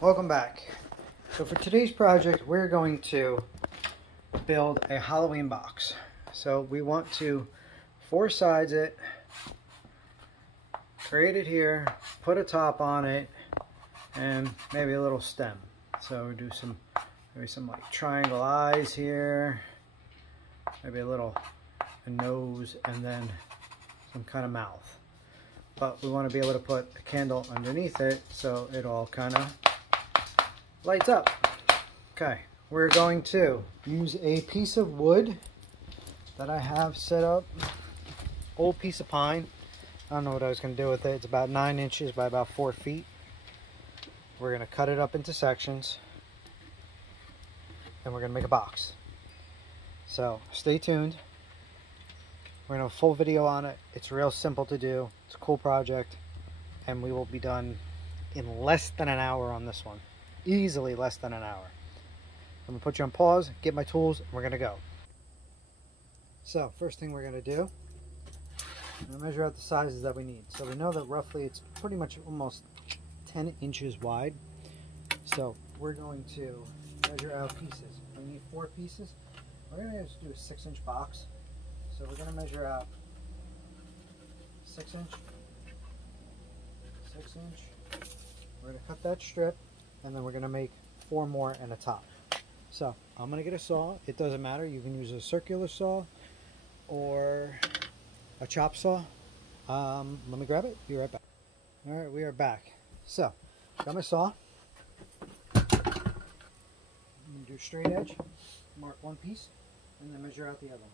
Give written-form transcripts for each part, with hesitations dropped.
Welcome back. So for today's project, we're going to build a Halloween box. So we want to four sides it, create it here, put a top on it, and maybe a little stem. So we do maybe some like triangle eyes here, maybe a nose, and then some kind of mouth. But we want to be able to put a candle underneath it so it all kind of lights up. Okay, we're going to use a piece of wood that I have set up, old piece of pine. I don't know what I was going to do with it. It's about 9 inches by about 4 feet. We're going to cut it up into sections and we're going to make a box. So stay tuned. We're going to have a full video on it. It's real simple to do. It's a cool project and we will be done in less than an hour on this one. Easily less than an hour. I'm going to put you on pause, get my tools, and we're going to go. So first thing we're going to do, I'm going to measure out the sizes that we need. So we know that roughly it's pretty much almost 10 inches wide. So we're going to measure out pieces. We need 4 pieces. We're going to just do a 6-inch box. So we're going to measure out 6 inch, 6 inch. We're going to cut that strip, and then we're going to make 4 more and a top. So I'm going to get a saw. It doesn't matter. You can use a circular saw or a chop saw. Let me grab it. Be right back. All right, we are back. So got my saw. I'm going to do straight edge, mark one piece, and then measure out the other ones.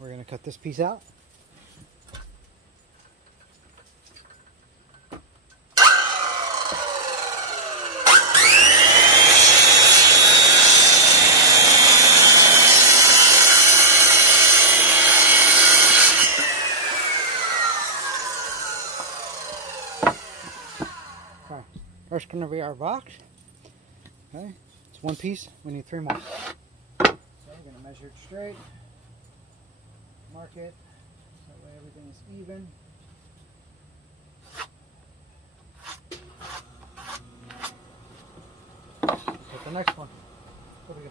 We're going to cut this piece out. Okay, first going to be our box. Okay, it's one piece. We need 3 more. So we're going to measure it straight. Mark it so that way everything is even. Get the next one. There we go.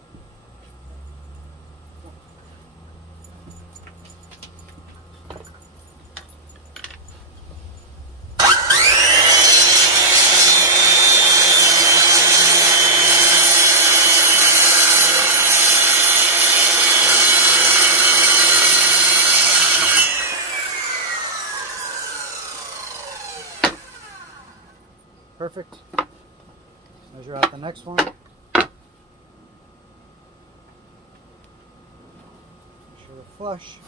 Perfect. Measure out the next one. Make sure they're flush.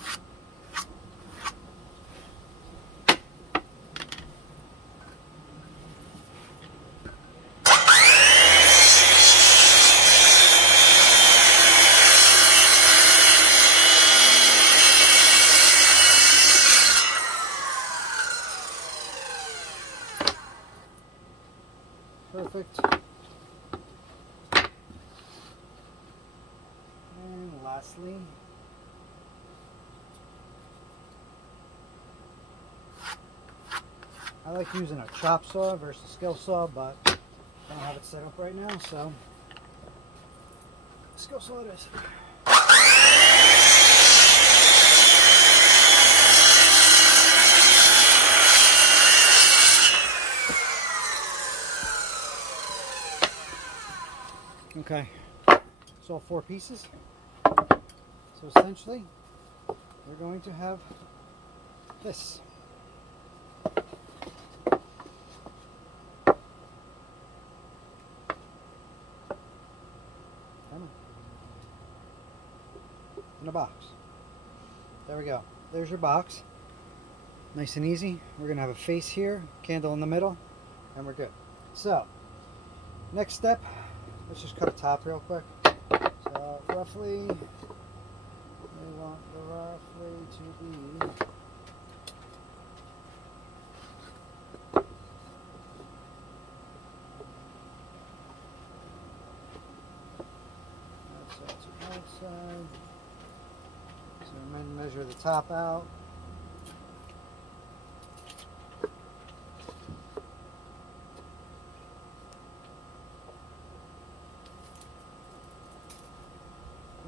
Perfect. And lastly, I like using a chop saw versus skill saw, but I don't have it set up right now, so skill saw it is. Okay, it's all 4 pieces. So essentially, we're going to have this. In a box. There we go. There's your box. Nice and easy. We're going to have a face here, candle in the middle, and we're good. So, next step, let's just cut a top real quick. So, roughly, we want the roughly to be outside. So I'm going to measure the top out.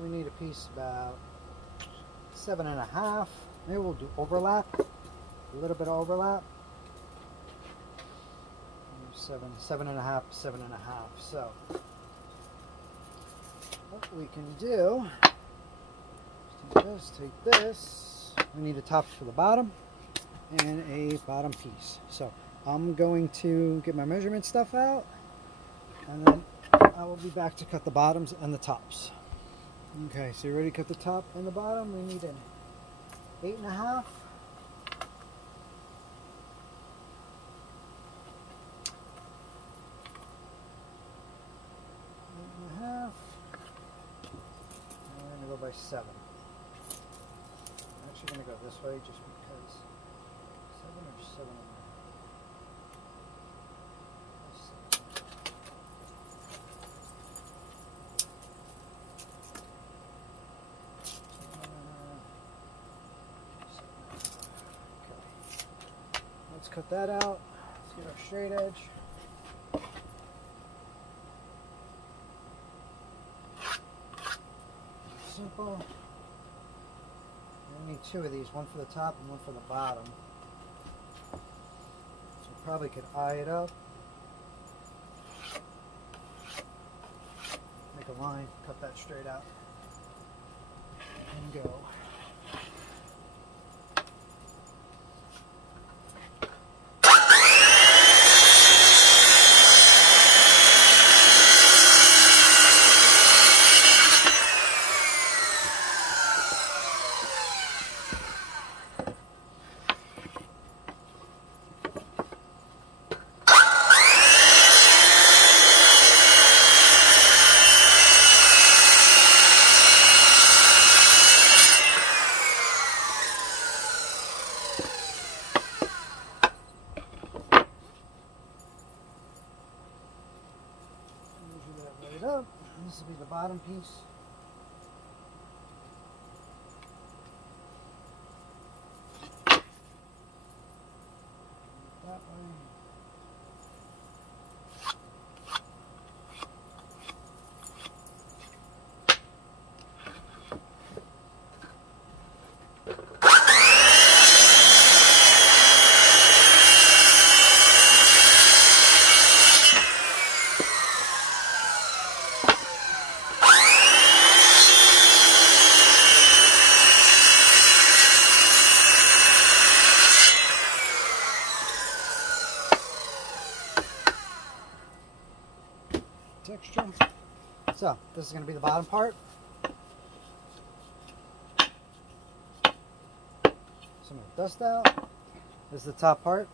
We need a piece about 7.5. Maybe we'll do overlap, a little bit of overlap. 7.5, 7.5. So what we can do is take this. We need a top for the bottom and a bottom piece. So I'm going to get my measurement stuff out, and then I will be back to cut the bottoms and the tops. Okay, so you ready to cut the top and the bottom? We need an 8.5. 8.5. And we're going to go by 7. I'm actually going to go this way just because 7 or 7.5. Let's cut that out. Let's get our straight edge. Simple. We need 2 of these, one for the top and one for the bottom. So probably could eye it up. Make a line, cut that straight out, and go. Up. This will be the bottom piece. That way. Texture. So this is going to be the bottom part. Some of the dust out. This is the top part.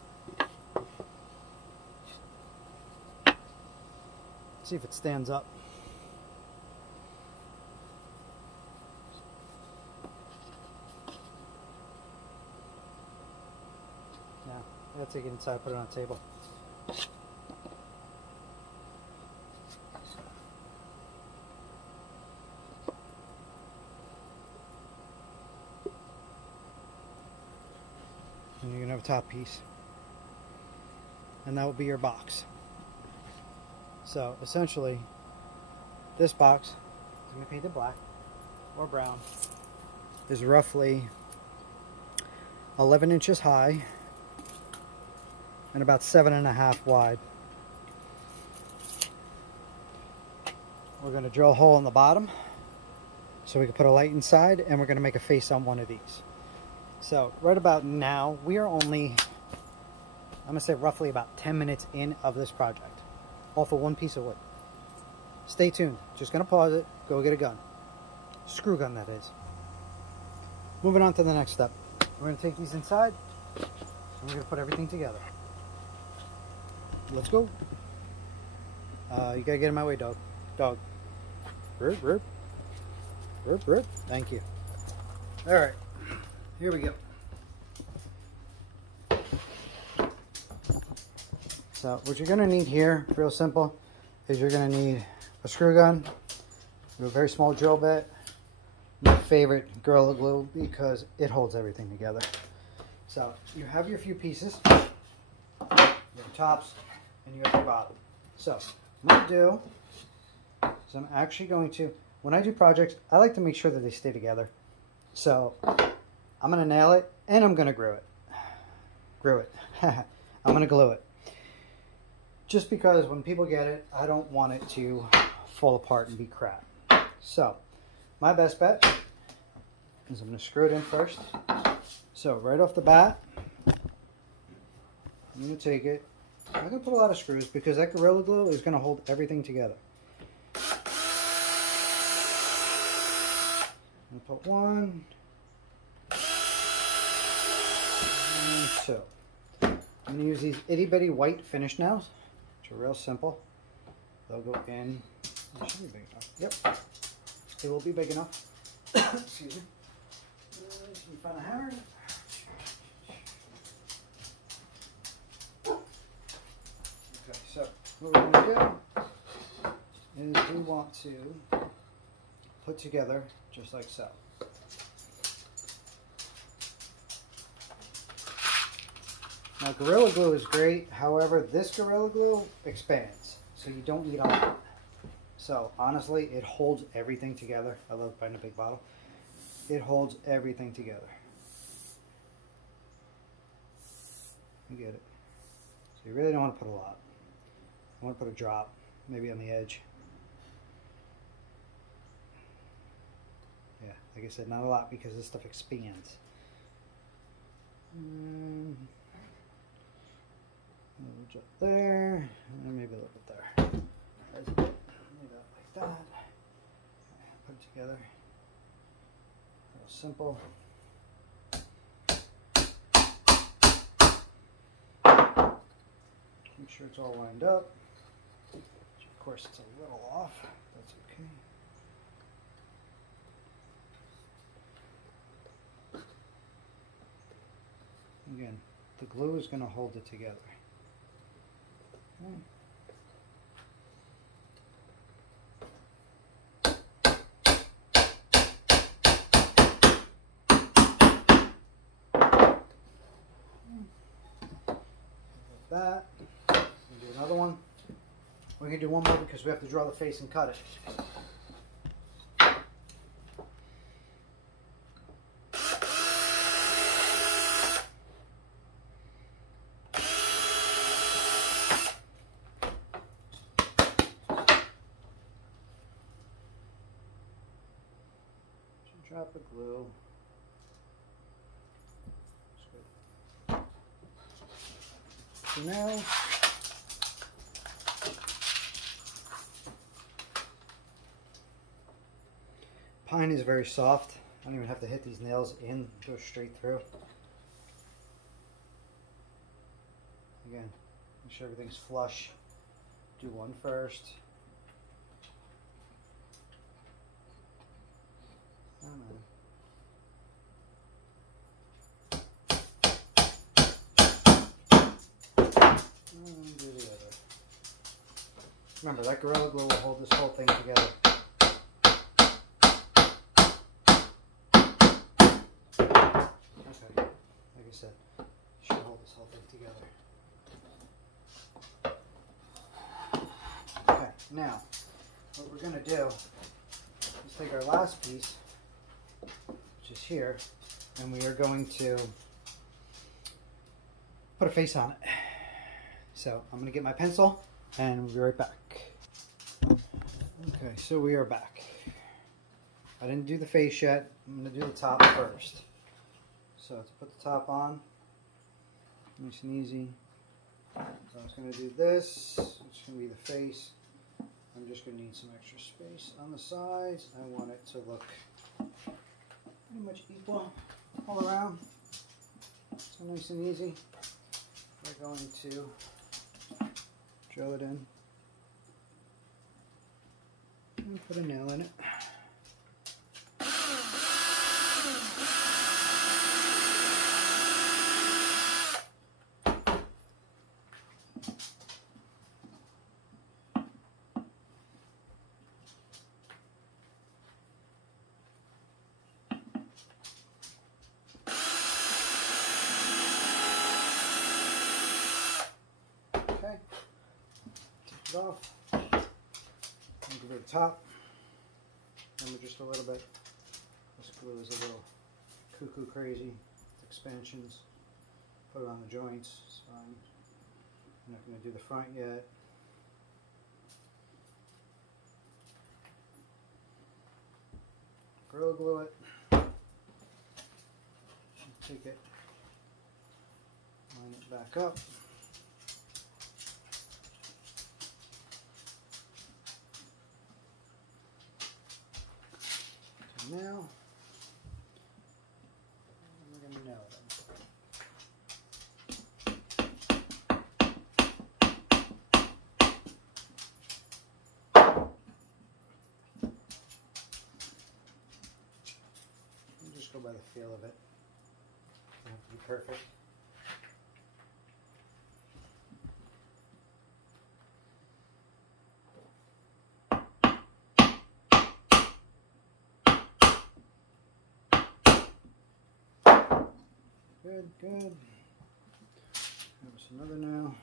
See if it stands up. Yeah, I gotta take it inside, put it on a table. And you're going to have a top piece. And that will be your box. So essentially, this box is going to be painted black or brown. Is roughly 11 inches high and about 7.5 wide. We're going to drill a hole in the bottom so we can put a light inside, and we're going to make a face on one of these. So right about now, we are only, I'm going to say roughly about 10 minutes in of this project, all for one piece of wood. Stay tuned. Just going to pause it, go get a gun. Screw gun, that is. Moving on to the next step. We're going to take these inside, and we're going to put everything together. Let's go. You got to get in my way, dog. Dog. Burp, burp. Burp, burp. Thank you. All right. Here we go. So what you're going to need here, real simple, is you're going to need a screw gun, a very small drill bit, my favorite Gorilla Glue because it holds everything together. So you have your few pieces, your tops, and you have your bottom. So what I'm going to do is I'm actually going to, when I do projects, I like to make sure that they stay together. So I'm going to nail it and I'm going to glue it. I'm going to glue it. Just because when people get it, I don't want it to fall apart and be crap. So my best bet is I'm going to screw it in first. So right off the bat, I'm going to take it. I'm going to put a lot of screws because that Gorilla Glue is going to hold everything together. I'm going to put 1 and 2. I'm going to use these itty bitty white finish nails, which are real simple. They'll go in. It should be big enough. Yep, it will be big enough. Excuse me. Can you find a hammer? Okay, so what we're going to do is we want to put together just like so. Now Gorilla Glue is great, however this Gorilla Glue expands, so you don't need a lot. So honestly, it holds everything together. I love buying a big bottle. It holds everything together. You get it. So you really don't want to put a lot. You want to put a drop, maybe on the edge. Yeah, like I said, not a lot because this stuff expands. A little bit there, and maybe a little bit there. There's a bit. Maybe like that. Okay, put it together. Real simple. Make sure it's all lined up. Which of course it's a little off. That's okay. Again, the glue is going to hold it together. Okay. That. We'll do another one. We're going to do one more because we have to draw the face and cut it. Drop of glue. So now pine is very soft. I don't even have to hit these nails in, go straight through. Again, make sure everything's flush. Do one first. Oh, no. And do the other. Remember, that Gorilla Glue will hold this whole thing together. Okay, like I said, should hold this whole thing together. Okay, now, what we're going to do is take our last piece, which is here, and we are going to put a face on it. So I'm going to get my pencil and we'll be right back. Okay, so we are back. I didn't do the face yet. I'm going to do the top first. So to put the top on, nice and easy. So I'm just going to do this. It's going to be the face. I'm just going to need some extra space on the sides. I want it to look pretty much equal all around. So nice and easy. We're going to drill it in and put a nail in it. off. Glue the top. Remember, just a little bit. This glue is a little cuckoo crazy. Expansions. Put it on the joints. It's fine. I'm not going to do the front yet. Gorilla glue it. Take it. Line it back up. So now we're going to nail them. Just go by the feel of it. Doesn't have to be perfect. Good, good. Give us another now.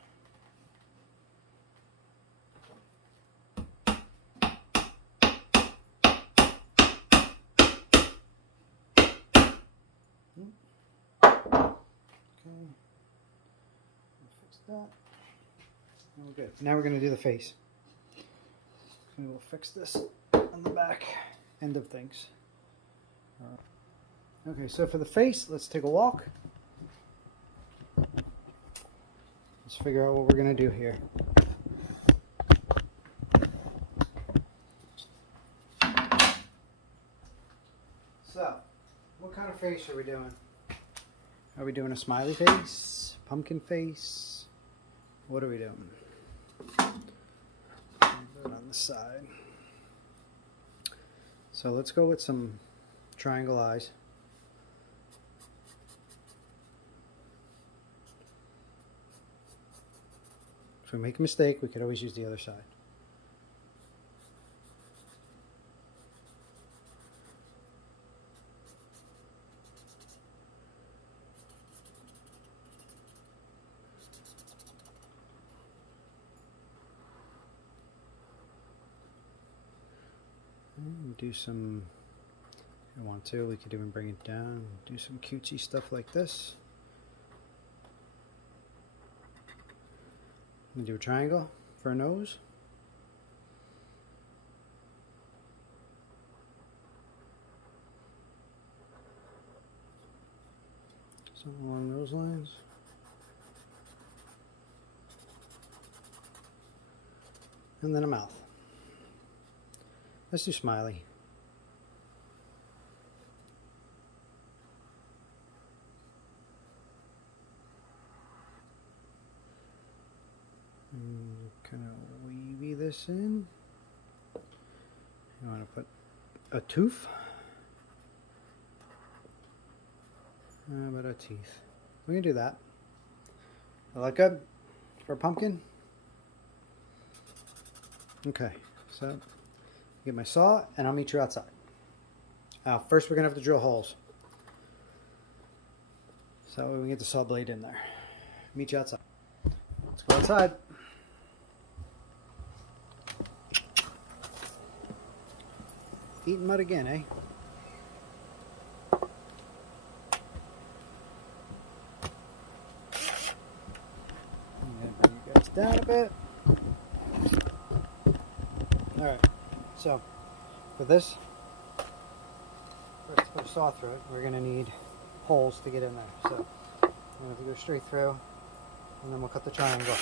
Okay. Fix that. And we're good. Now we're going to do the face. We will fix this on the back end of things. Okay, so for the face, let's take a walk. Let's figure out what we're going to do here. So, what kind of face are we doing? Are we doing a smiley face? Pumpkin face? What are we doing? Put it on the side. So let's go with some triangle eyes. If we make a mistake, we could always use the other side. And do some, if you want to, we could even bring it down, do some cutesy stuff like this. I'm going to do a triangle for a nose. Something along those lines. And then a mouth. Let's do smiley. Kind of weavy this in. You want to put a tooth? How about a teeth? We can do that. I like good for a pumpkin. Okay, so get my saw and I'll meet you outside. First we're gonna have to drill holes. So that way we can get the saw blade in there. Meet you outside. Let's go outside. Eating mud again, eh? I'm gonna bring you guys down a bit. Alright, so for this, first to put a saw through it, we're going to need holes to get in there. So I'm going to have to go straight through, and then we'll cut the triangle.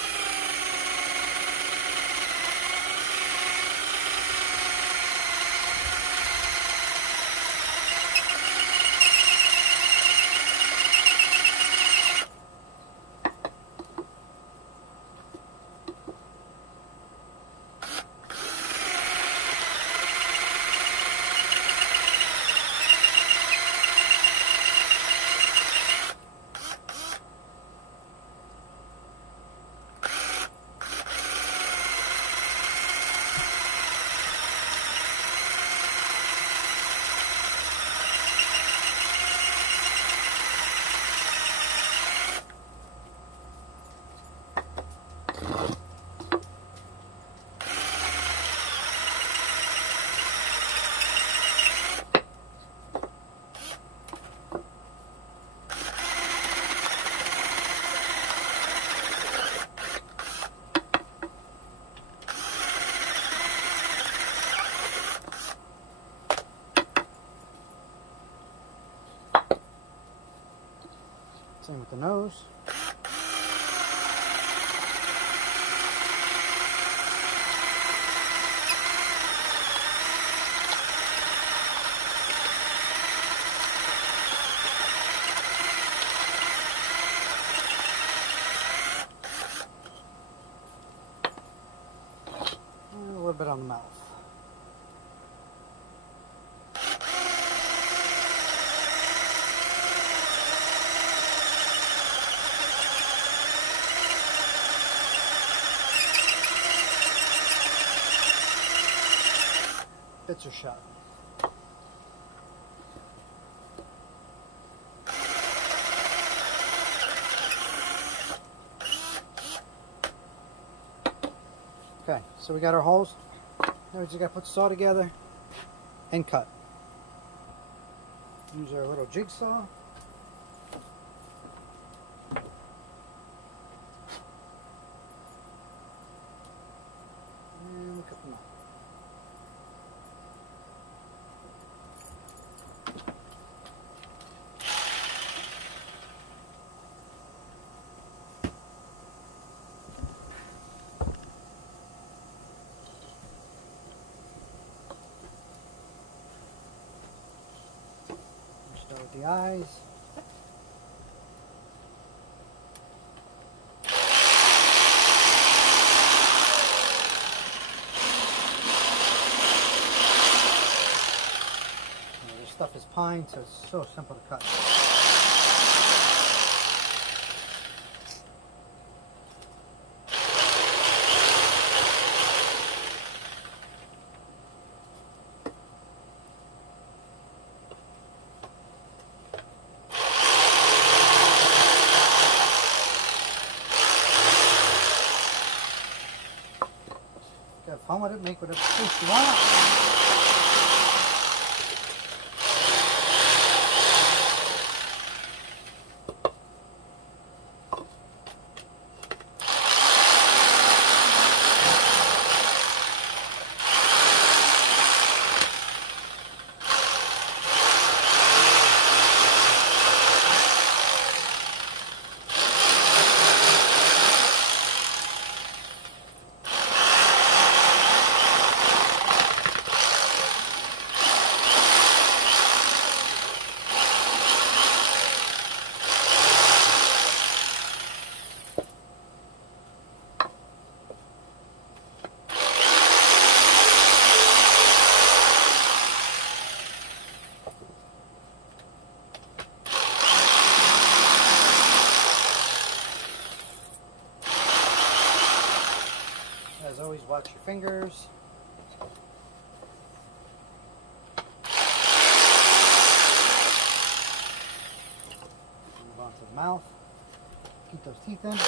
Same with the nose. And a little bit on the mouth. Bits are shot. Okay, so we got our holes. Now we just got to put the saw together and cut. Use our little jigsaw. And we cut them out. Start with the eyes. This stuff is pine, so it's so simple to cut. Have fun with it, make whatever taste you want. As always, watch your fingers. Move on to the mouth. Keep those teeth in.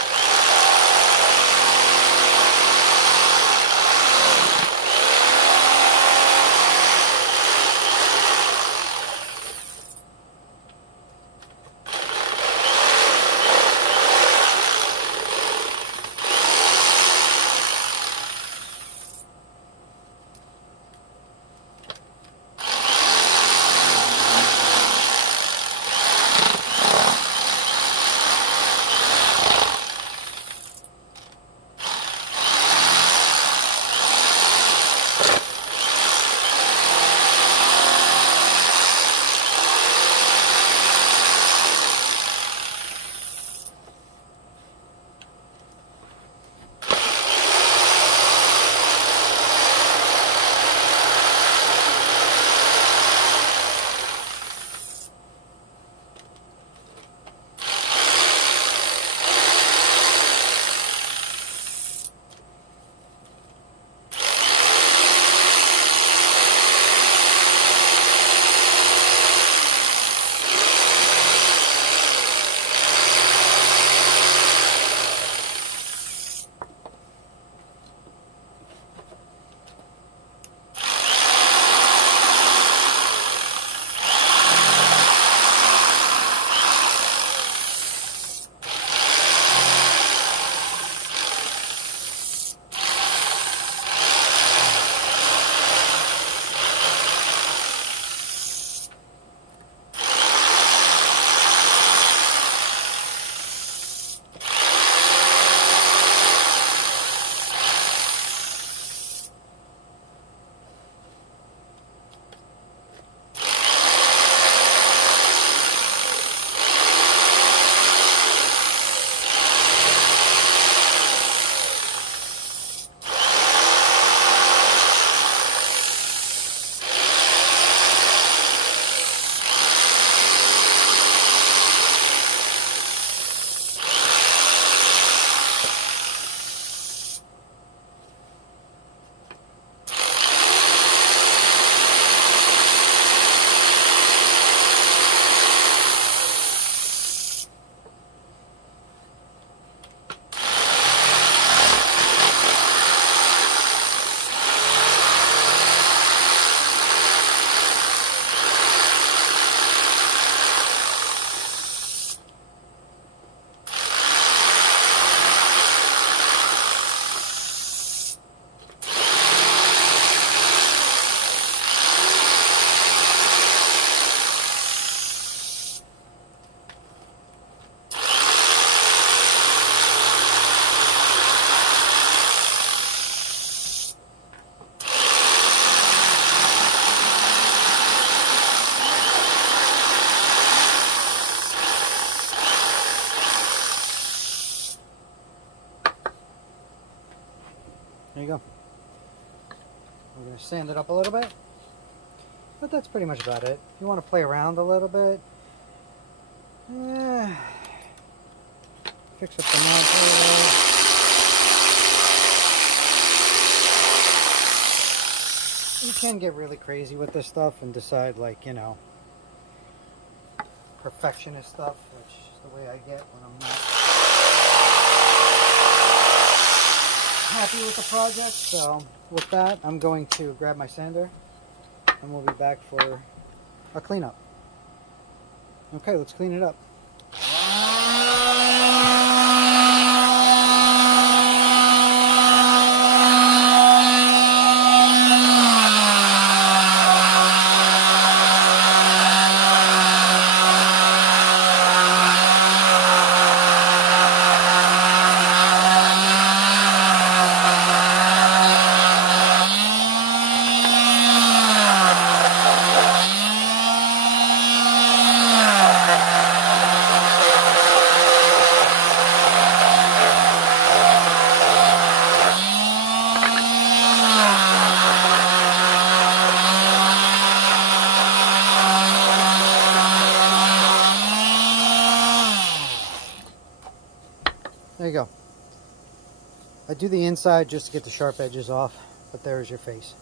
We're going to sand it up a little bit. But that's pretty much about it. If you want to play around a little bit, fix up the mount a little bit. You can get really crazy with this stuff and decide, like, you know, perfectionist stuff, which is the way I get when I'm not happy with the project. So with that, I'm going to grab my sander and we'll be back for a cleanup. Okay, let's clean it up. There you go. I do the inside just to get the sharp edges off, but there's your face.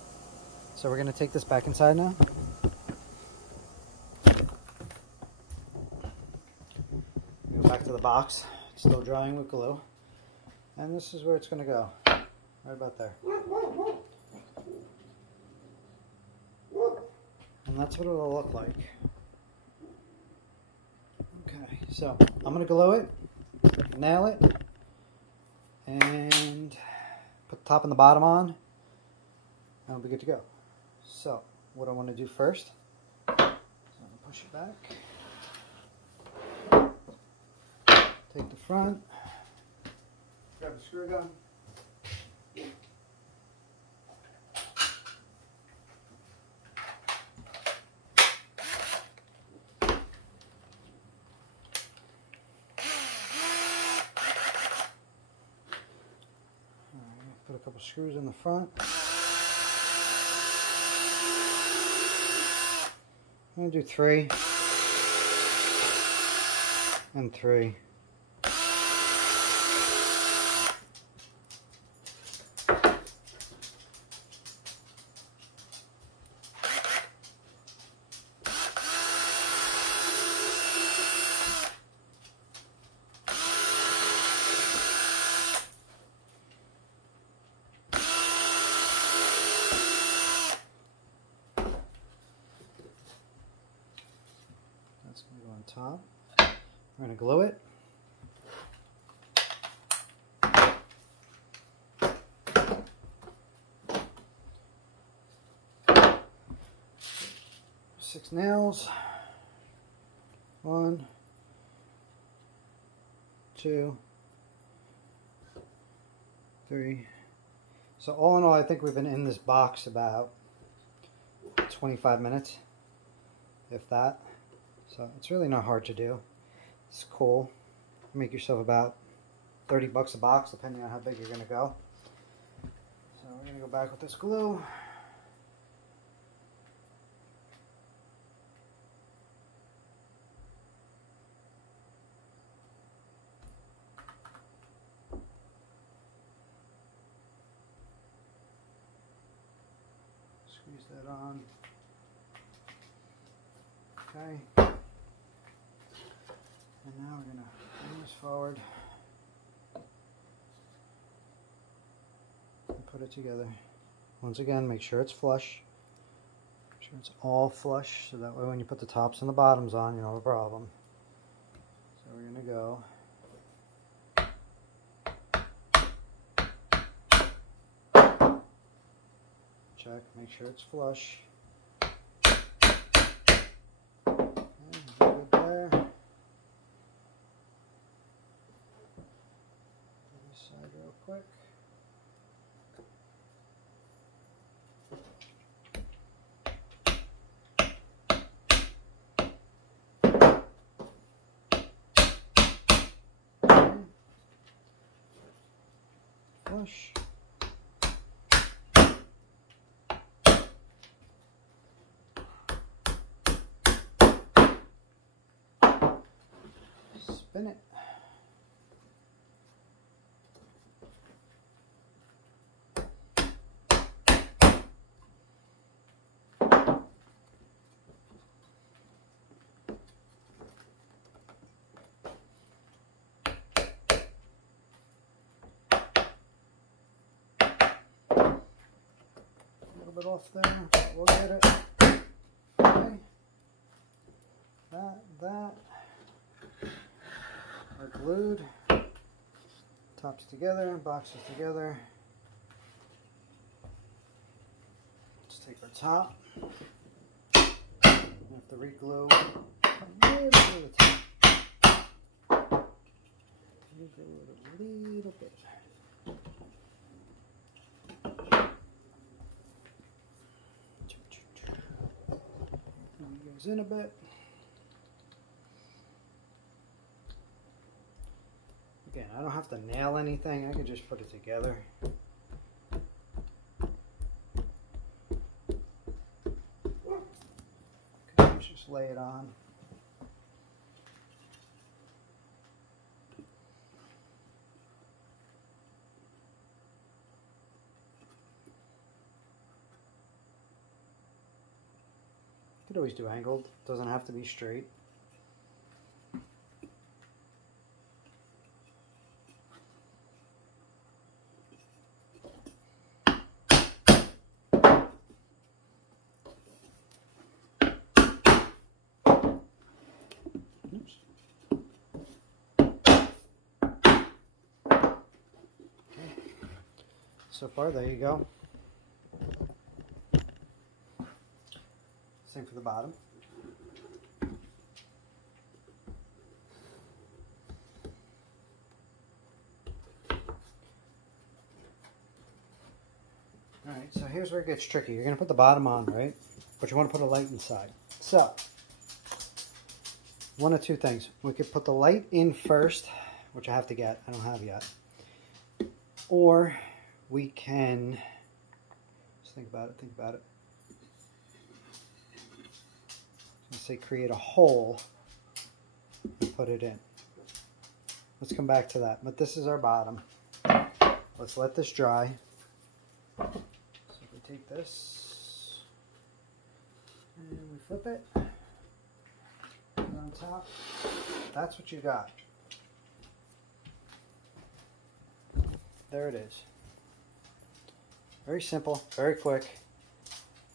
So we're going to take this back inside now. Go back to the box. It's still drying with glue. And this is where it's going to go. Right about there. And that's what it'll look like. Okay, so I'm going to glue it, nail it, and put the top and the bottom on, and we'll be good to go. So what I want to do first, so I'm going to push it back, take the front, grab the screw gun, put a couple screws in the front. I'm going to do 3 and 3. That's going to go on top. We're going to glue it. Six nails. 1, 2, 3. So all in all, I think we've been in this box about 25 minutes, if that. So it's really not hard to do. It's cool. Make yourself about 30 bucks a box, depending on how big you're going to go. So we're going to go back with this glue. Squeeze that on. Okay. And now we're going to bring this forward and put it together. Once again, make sure it's flush. Make sure it's all flush, so that way when you put the tops and the bottoms on, you don't have a problem. So we're going to go. Check, make sure it's flush. Real quick. Flush. spin it. A little bit off there, but we'll get it. Okay. That are glued. Tops together, boxes together. Let's take our top. We have to reglue a little bit of the top. Reglue it a little bit. Goes in a bit. Again, I don't have to nail anything. I can just put it together. Okay, just lay it on. You could always do angled. Doesn't have to be straight. Oops. Okay. So far, there you go. Same for the bottom. Alright, so here's where it gets tricky. You're going to put the bottom on, right? But you want to put a light inside. So, one of two things. We could put the light in first, which I have to get. I don't have yet. Or we can, just think about it. Say create a hole and put it in. Let's come back to that. But this is our bottom. Let's let this dry. So if we take this and we flip it, put it on top, that's what you got. There it is. Very simple, very quick.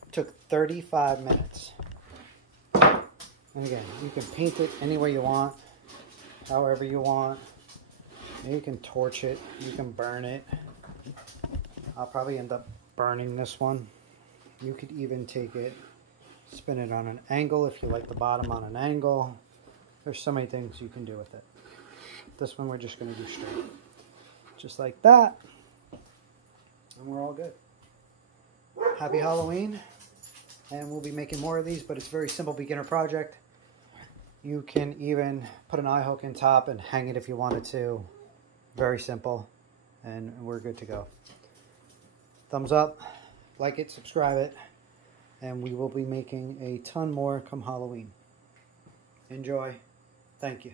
It took 35 minutes. And again, you can paint it any way you want, however you want. You can torch it, you can burn it. I'll probably end up burning this one. You could even take it, spin it on an angle if you like the bottom on an angle. There's so many things you can do with it. This one we're just going to do straight. Just like that. And we're all good. Happy Halloween. And we'll be making more of these, but it's a very simple beginner project. You can even put an eye hook in top and hang it if you wanted to. Very simple. And we're good to go. Thumbs up, like it, subscribe it, and we will be making a ton more come Halloween. Enjoy. Thank you.